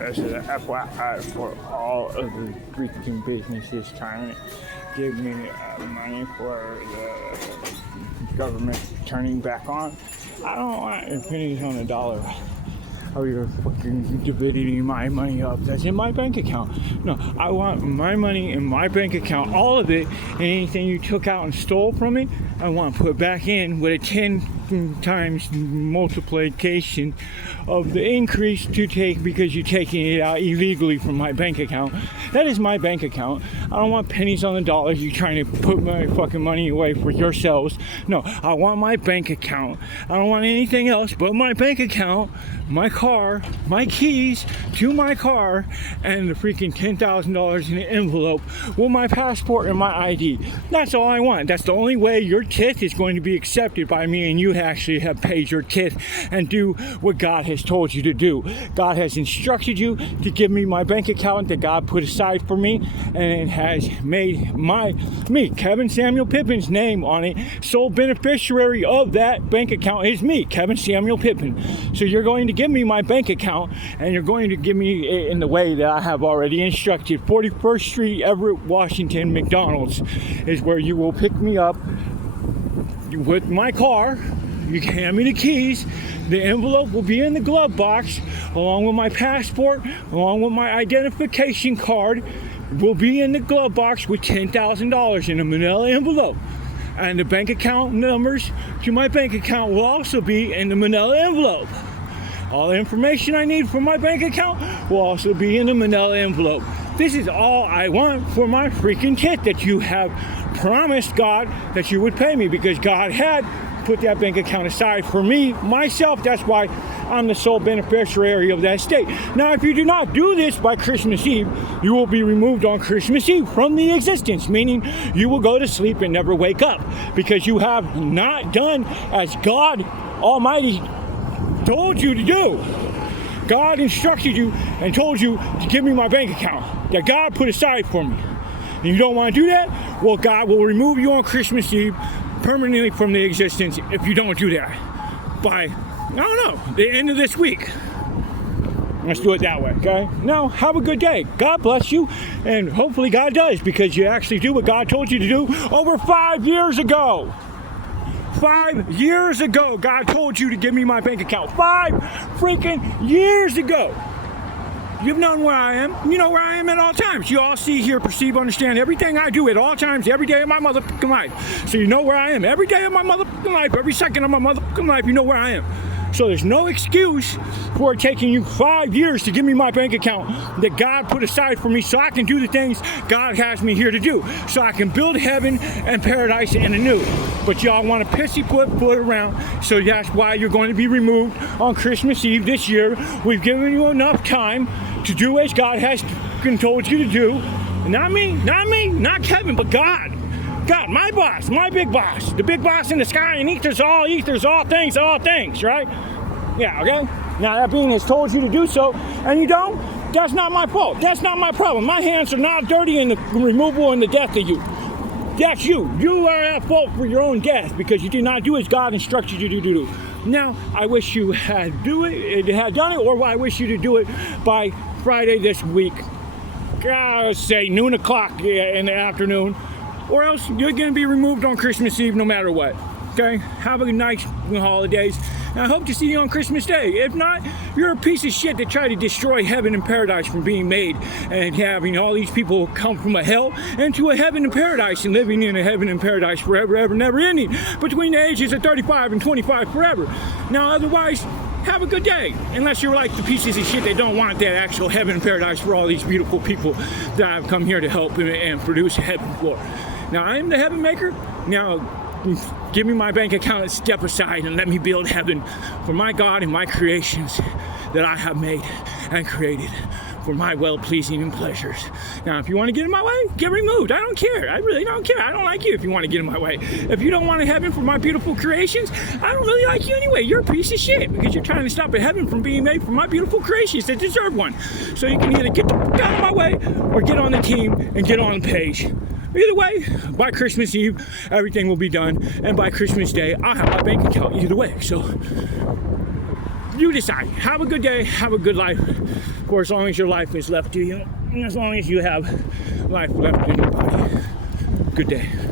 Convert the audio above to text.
This is an FYI for all of the freaking businesses trying to give me money for the government turning back on. I don't want pennies on the dollar. How you're fucking dividing my money up that's in my bank account. No, I want my money in my bank account, all of it, and anything you took out and stole from me, I want to put back in with a 10 times multiplication of the increase to take because you're taking it out illegally from my bank account. That is my bank account. I don't want pennies on the dollar. You trying to put my fucking money away for yourselves. No, I want my bank account. I don't want anything else but my bank account, my car, my keys to my car, and the freaking $10,000 in an envelope with my passport and my ID. That's all I want. That's the only way your tithe is going to be accepted by me and you actually have paid your tithe and do what God has told you to do. God has instructed you to give me my bank account that God put aside for me, and it has made me, Kevin Samuel Pippin's name on it. Sole beneficiary of that bank account is me, Kevin Samuel Pippin. So you're going to give me my bank account, and you're going to give me it in the way that I have already instructed. 41st Street, Everett, Washington, McDonald's is where you will pick me up with my car. You can hand me the keys. The envelope will be in the glove box, along with my passport, along with my identification card, will be in the glove box with $10,000 in a manila envelope. And the bank account numbers to my bank account will also be in the manila envelope. All the information I need for my bank account will also be in the manila envelope. This is all I want for my freaking tithe that you have promised God that you would pay me, because God had put that bank account aside for me, myself. That's why I'm the sole beneficiary of that estate. Now, if you do not do this by Christmas Eve, you will be removed on Christmas Eve from the existence, meaning you will go to sleep and never wake up, because you have not done as God Almighty told you to do. God instructed you and told you to give me my bank account that God put aside for me. And you don't want to do that? Well, God will remove you on Christmas Eve permanently from the existence if you don't do that by, I don't know, the end of this week. Let's do it that way, okay? Now, have a good day. God bless you, and hopefully God does, because you actually do what God told you to do over 5 years ago. 5 years ago, God told you to give me my bank account. 5 freaking years ago. You've known where I am. You know where I am at all times. You all see, hear, perceive, understand everything I do at all times, every day of my motherfucking life. So you know where I am. Every day of my motherfucking life, every second of my motherfucking life, you know where I am. So there's no excuse for it taking you 5 years to give me my bank account that God put aside for me so I can do the things God has me here to do. So I can build heaven and paradise in anew. But y'all want to pissy foot around. So that's why you're going to be removed on Christmas Eve this year. We've given you enough time to do as God has told you to do. Not me, not Kevin, but God. God, my boss, my big boss, the big boss in the sky and ethers, all things, right? Yeah, okay? Now that being has told you to do so, and you don't, that's not my fault. That's not my problem. My hands are not dirty in the removal and the death of you. That's you. You are at fault for your own death because you did not do as God instructed you to do. Now, I wish you had done it, or I wish you to do it by Friday this week. Let's say noon o'clock in the afternoon. Or else you're going to be removed on Christmas Eve no matter what. Okay? Have a nice holidays. And I hope to see you on Christmas Day. If not, you're a piece of shit that tried to destroy heaven and paradise from being made and having all these people come from a hell into a heaven and paradise and living in a heaven and paradise forever, ever, never ending between the ages of 35 and 25 forever. Now, otherwise, have a good day. Unless you're like the pieces of shit that don't want that actual heaven and paradise for all these beautiful people that I've come here to help and produce heaven for. Now, I am the heaven maker. Now, give me my bank account and step aside and let me build heaven for my God and my creations that I have made and created for my well-pleasing and pleasures. Now, if you want to get in my way, get removed. I don't care. I really don't care. I don't like you if you want to get in my way. If you don't want a heaven for my beautiful creations, I don't really like you anyway. You're a piece of shit because you're trying to stop a heaven from being made for my beautiful creations that deserve one. So you can either get the fuck out of my way or get on the team and get on the page. Either way, by Christmas Eve, everything will be done. And by Christmas Day, I'll have my bank account either way. So, You decide. Have a good day. Have a good life. For as long as your life is left to you, and as long as you have life left in your body. Good day.